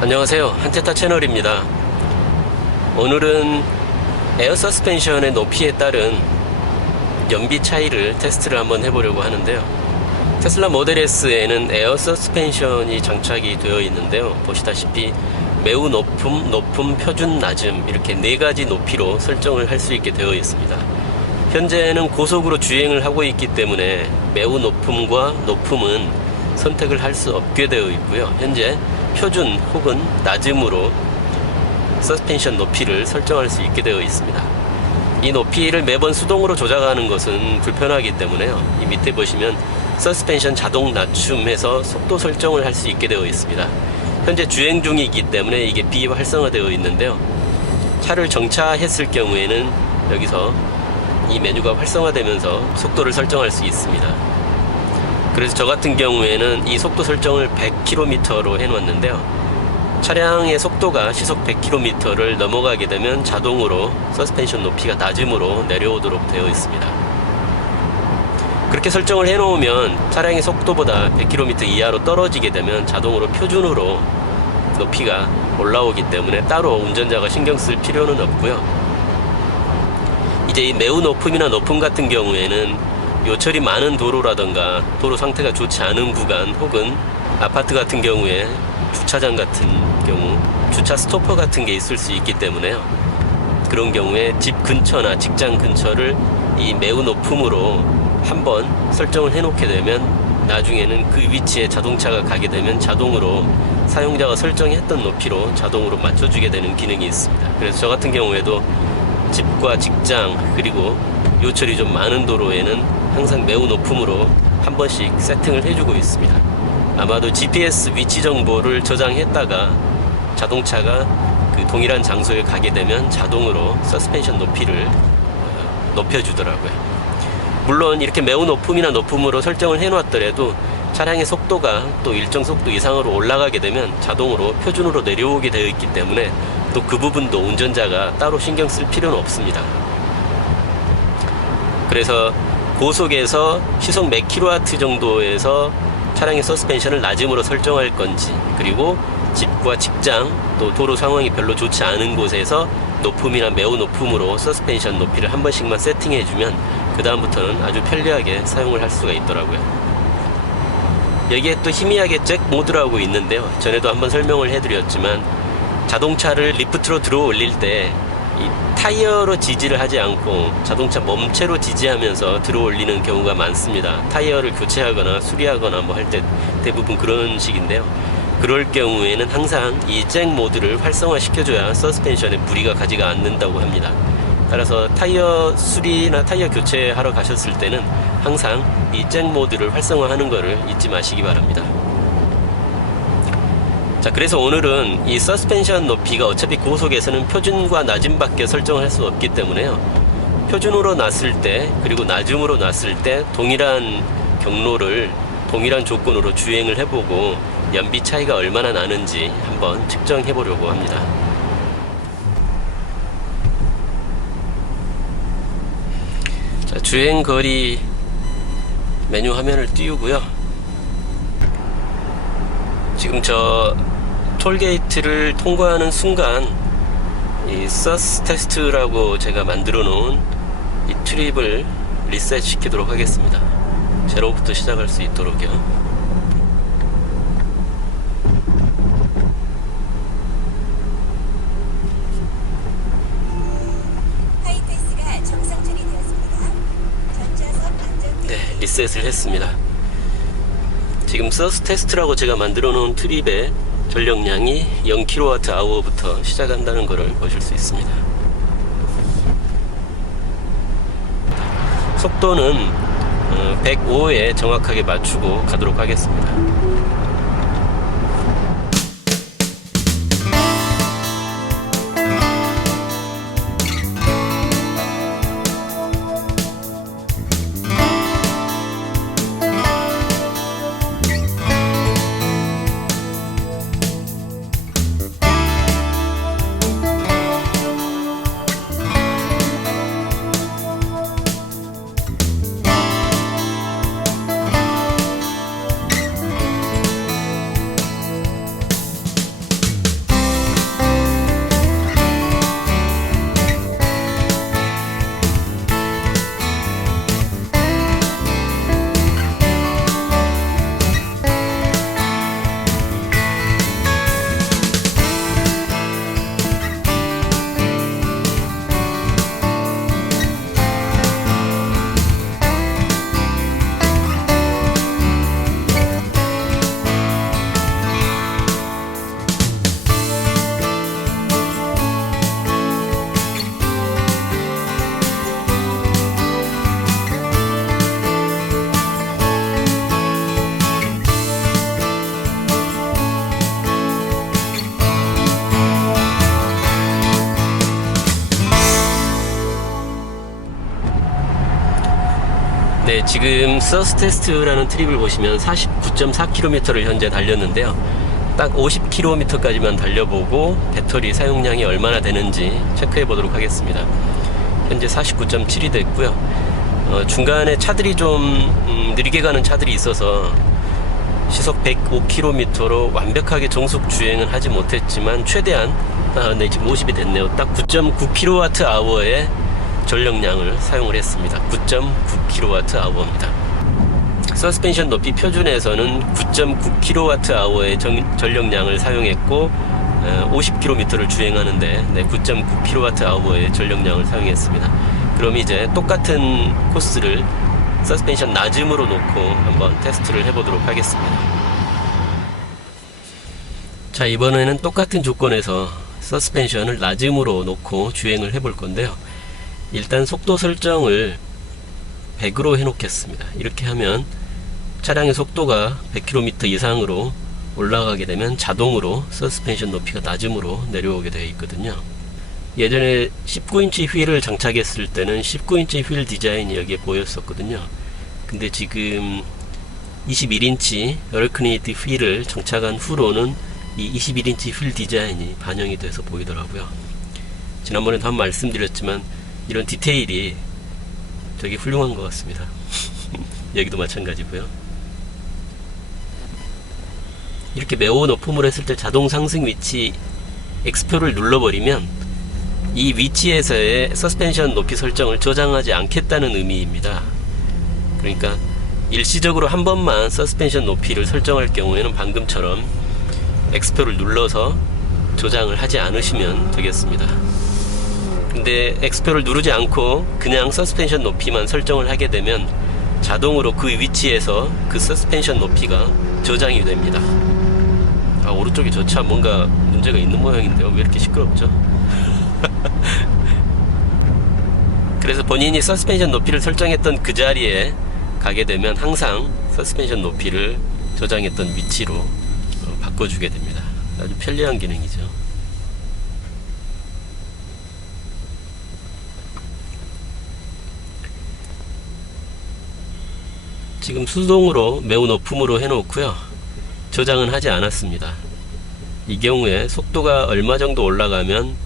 안녕하세요, 한테타 채널입니다. 오늘은 에어 서스펜션의 높이에 따른 연비 차이를 테스트를 한번 해보려고 하는데요. 테슬라 모델 S에는 에어 서스펜션이 장착이 되어 있는데요. 보시다시피 매우 높음, 표준, 낮음 이렇게 네 가지 높이로 설정을 할 수 있게 되어 있습니다. 현재는 고속으로 주행을 하고 있기 때문에 매우 높음과 높음은 선택을 할 수 없게 되어 있고요. 현재 표준 혹은 낮음으로 서스펜션 높이를 설정할 수 있게 되어 있습니다. 이 높이를 매번 수동으로 조작하는 것은 불편하기 때문에요. 이 밑에 보시면 서스펜션 자동 낮춤해서 속도 설정을 할 수 있게 되어 있습니다. 현재 주행 중이기 때문에 이게 비활성화되어 있는데요. 차를 정차했을 경우에는 여기서 이 메뉴가 활성화되면서 속도를 설정할 수 있습니다. 그래서 저 같은 경우에는 이 속도 설정을 100km로 해놓았는데요. 차량의 속도가 시속 100km를 넘어가게 되면 자동으로 서스펜션 높이가 낮음으로 내려오도록 되어 있습니다. 그렇게 설정을 해놓으면 차량의 속도보다 100km 이하로 떨어지게 되면 자동으로 표준으로 높이가 올라오기 때문에 따로 운전자가 신경 쓸 필요는 없고요. 이제 이 매우 높음이나 높음 같은 경우에는 요철이 많은 도로라던가 도로 상태가 좋지 않은 구간 혹은 아파트 같은 경우에 주차장 같은 경우 주차 스토퍼 같은 게 있을 수 있기 때문에요. 그런 경우에 집 근처나 직장 근처를 이 매우 높음으로 한번 설정을 해 놓게 되면 나중에는 그 위치에 자동차가 가게 되면 자동으로 사용자가 설정했던 높이로 자동으로 맞춰주게 되는 기능이 있습니다. 그래서 저 같은 경우에도 집과 직장 그리고 요철이 좀 많은 도로에는 항상 매우 높음으로 한 번씩 세팅을 해주고 있습니다. 아마도 GPS 위치 정보를 저장했다가 자동차가 그 동일한 장소에 가게 되면 자동으로 서스펜션 높이를 높여주더라고요. 물론 이렇게 매우 높음이나 높음으로 설정을 해놓았더라도 차량의 속도가 또 일정 속도 이상으로 올라가게 되면 자동으로 표준으로 내려오게 되어 있기 때문에 또 그 부분도 운전자가 따로 신경 쓸 필요는 없습니다. 그래서 고속에서 시속 몇 kW 정도에서 차량의 서스펜션을 낮음으로 설정할 건지, 그리고 집과 직장 또 도로 상황이 별로 좋지 않은 곳에서 높음이나 매우 높음으로 서스펜션 높이를 한 번씩만 세팅해주면 그 다음부터는 아주 편리하게 사용을 할 수가 있더라고요. 여기에 또 희미하게 잭 모드라고 있는데요. 전에도 한번 설명을 해드렸지만 자동차를 리프트로 들어 올릴 때 이 타이어로 지지를 하지 않고 자동차 몸체로 지지하면서 들어 올리는 경우가 많습니다. 타이어를 교체하거나 수리하거나 뭐 할 때 대부분 그런 식인데요. 그럴 경우에는 항상 이 잭 모드를 활성화 시켜줘야 서스펜션에 무리가 가지가 않는다고 합니다. 따라서 타이어 수리나 타이어 교체하러 가셨을 때는 항상 이 잭 모드를 활성화하는 것을 잊지 마시기 바랍니다. 자, 그래서 오늘은 이 서스펜션 높이가 어차피 고속에서는 표준과 낮음밖에 설정을 할 수 없기 때문에요. 표준으로 놨을 때 그리고 낮음으로 놨을 때 동일한 경로를 동일한 조건으로 주행을 해보고 연비 차이가 얼마나 나는지 한번 측정해 보려고 합니다. 자, 주행거리 메뉴 화면을 띄우고요. 지금 저 톨게이트를 통과하는 순간 이 서스 테스트라고 제가 만들어 놓은 이 트립을 리셋 시키도록 하겠습니다. 제로부터 시작할 수 있도록요. 하이패스가 정상 처리되었습니다. 전좌석 안전 네, 리셋을 했습니다. 지금 서스 테스트라고 제가 만들어 놓은 트립의 전력량이 0kWh부터 시작한다는 것을 보실 수 있습니다. 속도는 105에 정확하게 맞추고 가도록 하겠습니다. 네, 지금 서스 테스트라는 트립을 보시면 49.4km를 현재 달렸는데요. 딱 50km까지만 달려보고 배터리 사용량이 얼마나 되는지 체크해 보도록 하겠습니다. 현재 49.7이 됐고요. 중간에 차들이 좀 느리게 가는 차들이 있어서 시속 105km로 완벽하게 정속 주행은 하지 못했지만 최대한 네, 지금 50이 됐네요. 딱 9.9kWh의 전력량을 사용을 했습니다. 9.9kWh입니다. 서스펜션 높이 표준에서는 9.9kWh의 전력량을 사용했고 50km를 주행하는데 네, 9.9kWh의 전력량을 사용했습니다. 그럼 이제 똑같은 코스를 서스펜션 낮음으로 놓고 한번 테스트를 해보도록 하겠습니다. 자, 이번에는 똑같은 조건에서 서스펜션을 낮음으로 놓고 주행을 해볼 건데요. 일단 속도 설정을 100으로 해 놓겠습니다. 이렇게 하면 차량의 속도가 100km 이상으로 올라가게 되면 자동으로 서스펜션 높이가 낮음으로 내려오게 되어 있거든요. 예전에 19인치 휠을 장착했을 때는 19인치 휠 디자인이 여기에 보였었거든요. 근데 지금 21인치 얼크니티 휠을 장착한 후로는 이 21인치 휠 디자인이 반영이 돼서 보이더라고요. 지난번에도 한 말씀드렸지만 이런 디테일이 되게 훌륭한 것 같습니다. 여기도 마찬가지고요. 이렇게 매우 높음을 했을 때 자동 상승 위치 X표를 눌러버리면 이 위치에서의 서스펜션 높이 설정을 저장하지 않겠다는 의미입니다. 그러니까 일시적으로 한 번만 서스펜션 높이를 설정할 경우에는 방금처럼 X표를 눌러서 조장을 하지 않으시면 되겠습니다. 근데 X표를 누르지 않고 그냥 서스펜션 높이만 설정을 하게 되면 자동으로 그 위치에서 그 서스펜션 높이가 저장이 됩니다. 아, 오른쪽에 저 차 뭔가 문제가 있는 모양인데요. 왜 이렇게 시끄럽죠? 그래서 본인이 서스펜션 높이를 설정했던 그 자리에 가게 되면 항상 서스펜션 높이를 저장했던 위치로 바꿔주게 됩니다. 아주 편리한 기능이죠. 지금 수동으로 매우 높음으로 해놓고요. 저장은 하지 않았습니다. 이 경우에 속도가 얼마 정도 올라가면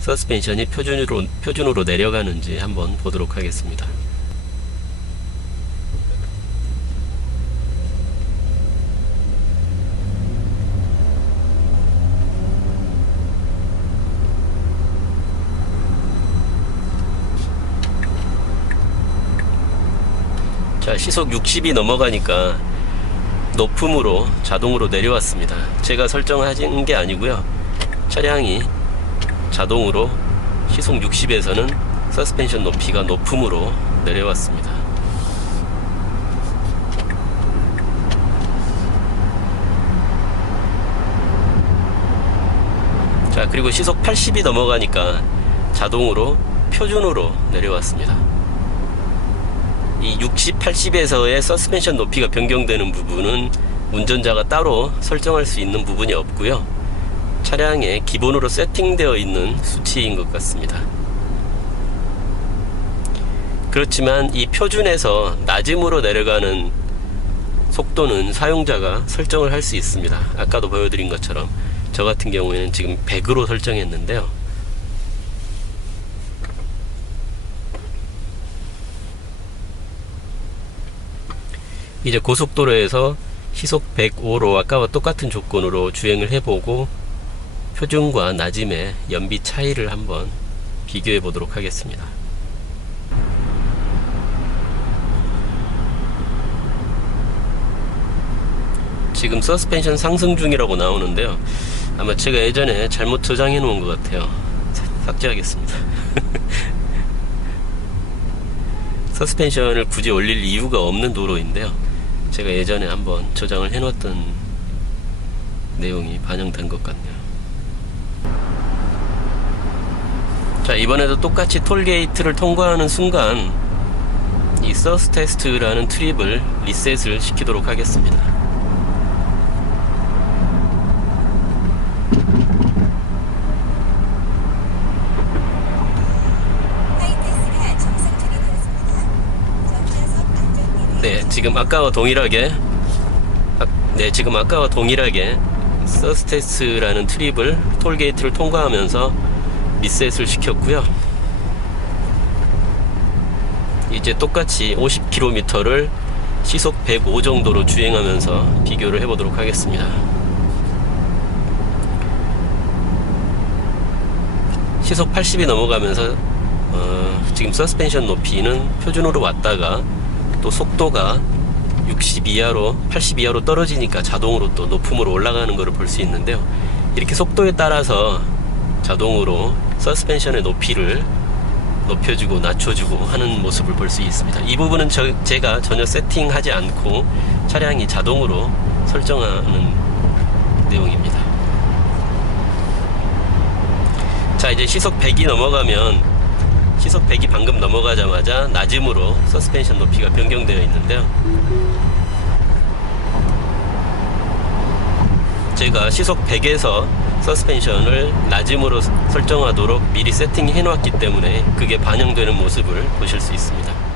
서스펜션이 표준으로 내려가는지 한번 보도록 하겠습니다. 자, 시속 60이 넘어가니까 높음으로 자동으로 내려왔습니다. 제가 설정한 게 아니고요. 차량이 자동으로 시속 60에서는 서스펜션 높이가 높음으로 내려왔습니다. 자, 그리고 시속 80이 넘어가니까 자동으로 표준으로 내려왔습니다. 이 60, 80에서의 서스펜션 높이가 변경되는 부분은 운전자가 따로 설정할 수 있는 부분이 없고요. 차량에 기본으로 세팅되어 있는 수치인 것 같습니다. 그렇지만 이 표준에서 낮음으로 내려가는 속도는 사용자가 설정을 할 수 있습니다. 아까도 보여드린 것처럼 저 같은 경우에는 지금 100으로 설정했는데요. 이제 고속도로에서 시속 105로 아까와 똑같은 조건으로 주행을 해보고 표준과 낮음의 연비 차이를 한번 비교해 보도록 하겠습니다. 지금 서스펜션 상승 중이라고 나오는데요. 아마 제가 예전에 잘못 저장해 놓은 것 같아요. 삭제하겠습니다. 서스펜션을 굳이 올릴 이유가 없는 도로인데요. 제가 예전에 한번 저장을 해놨던 내용이 반영된 것 같네요. 자, 이번에도 똑같이 톨게이트를 통과하는 순간 이 서스 테스트라는 트립을 리셋을 시키도록 하겠습니다. 하이패스가 정상적이 되었습니다. 전자석 지금 아까와 동일하게 지금 아까와 동일하게 서스테스라는 트립을 톨게이트를 통과하면서 리셋을 시켰고요. 이제 똑같이 50km를 시속 105 정도로 주행하면서 비교를 해보도록 하겠습니다. 시속 80이 넘어가면서 지금 서스펜션 높이는 표준으로 왔다가 또 속도가 60 이하로 80 이하로 떨어지니까 자동으로 또 높음으로 올라가는 것을 볼 수 있는데요. 이렇게 속도에 따라서 자동으로 서스펜션의 높이를 높여주고 낮춰주고 하는 모습을 볼 수 있습니다. 이 부분은 제가 전혀 세팅하지 않고 차량이 자동으로 설정하는 내용입니다. 자, 이제 시속 100이 넘어가면, 시속 100이 방금 넘어가자마자 낮음으로 서스펜션 높이가 변경되어 있는데요. 제가 시속 100에서 서스펜션을 낮음으로 설정하도록 미리 세팅해 놓았기 때문에 그게 반영되는 모습을 보실 수 있습니다.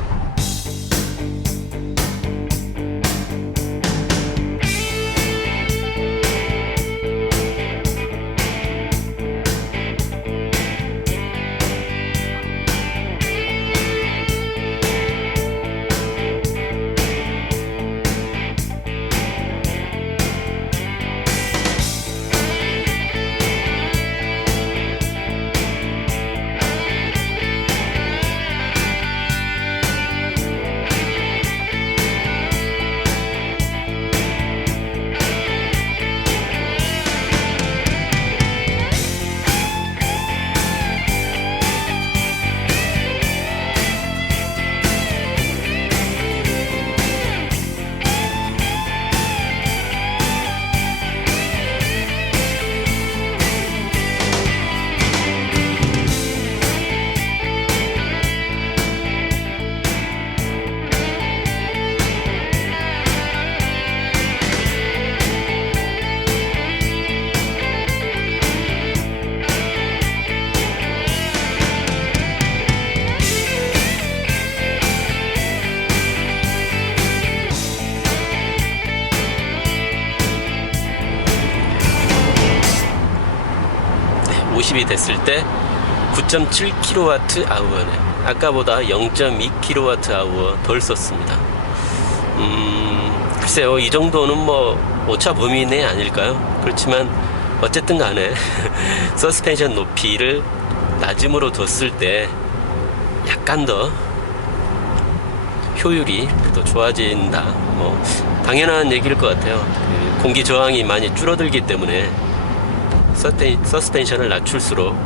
네, 50이 됐을 때 9.7kWh네. 아까보다 0.2kWh 덜 썼습니다. 글쎄요, 이 정도는 뭐 오차 범위 내 아닐까요? 그렇지만 어쨌든 간에 서스펜션 높이를 낮음으로 뒀을 때 약간 더 효율이 더 좋아진다. 뭐 당연한 얘기일 것 같아요. 그 공기 저항이 많이 줄어들기 때문에 서스펜션을 낮출수록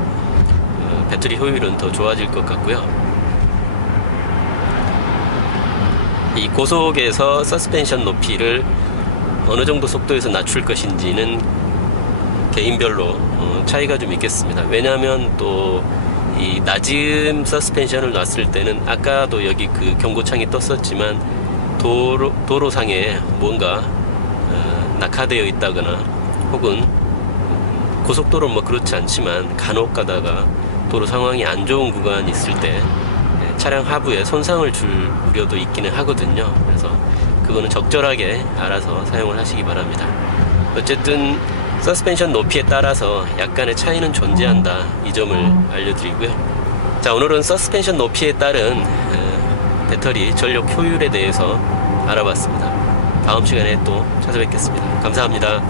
배터리 효율은 더 좋아질 것 같고요. 이 고속에서 서스펜션 높이를 어느 정도 속도에서 낮출 것인지는 개인별로 차이가 좀 있겠습니다. 왜냐하면 또 이 낮은 서스펜션을 놨을 때는 아까도 여기 그 경고창이 떴었지만 도로상에 뭔가 낙하되어 있다거나 혹은 고속도로는 뭐 그렇지 않지만 간혹 가다가 도로 상황이 안 좋은 구간이 있을 때 차량 하부에 손상을 줄 우려도 있기는 하거든요. 그래서 그거는 적절하게 알아서 사용을 하시기 바랍니다. 어쨌든 서스펜션 높이에 따라서 약간의 차이는 존재한다, 이 점을 알려드리고요. 자, 오늘은 서스펜션 높이에 따른 배터리 전력 효율에 대해서 알아봤습니다. 다음 시간에 또 찾아뵙겠습니다. 감사합니다.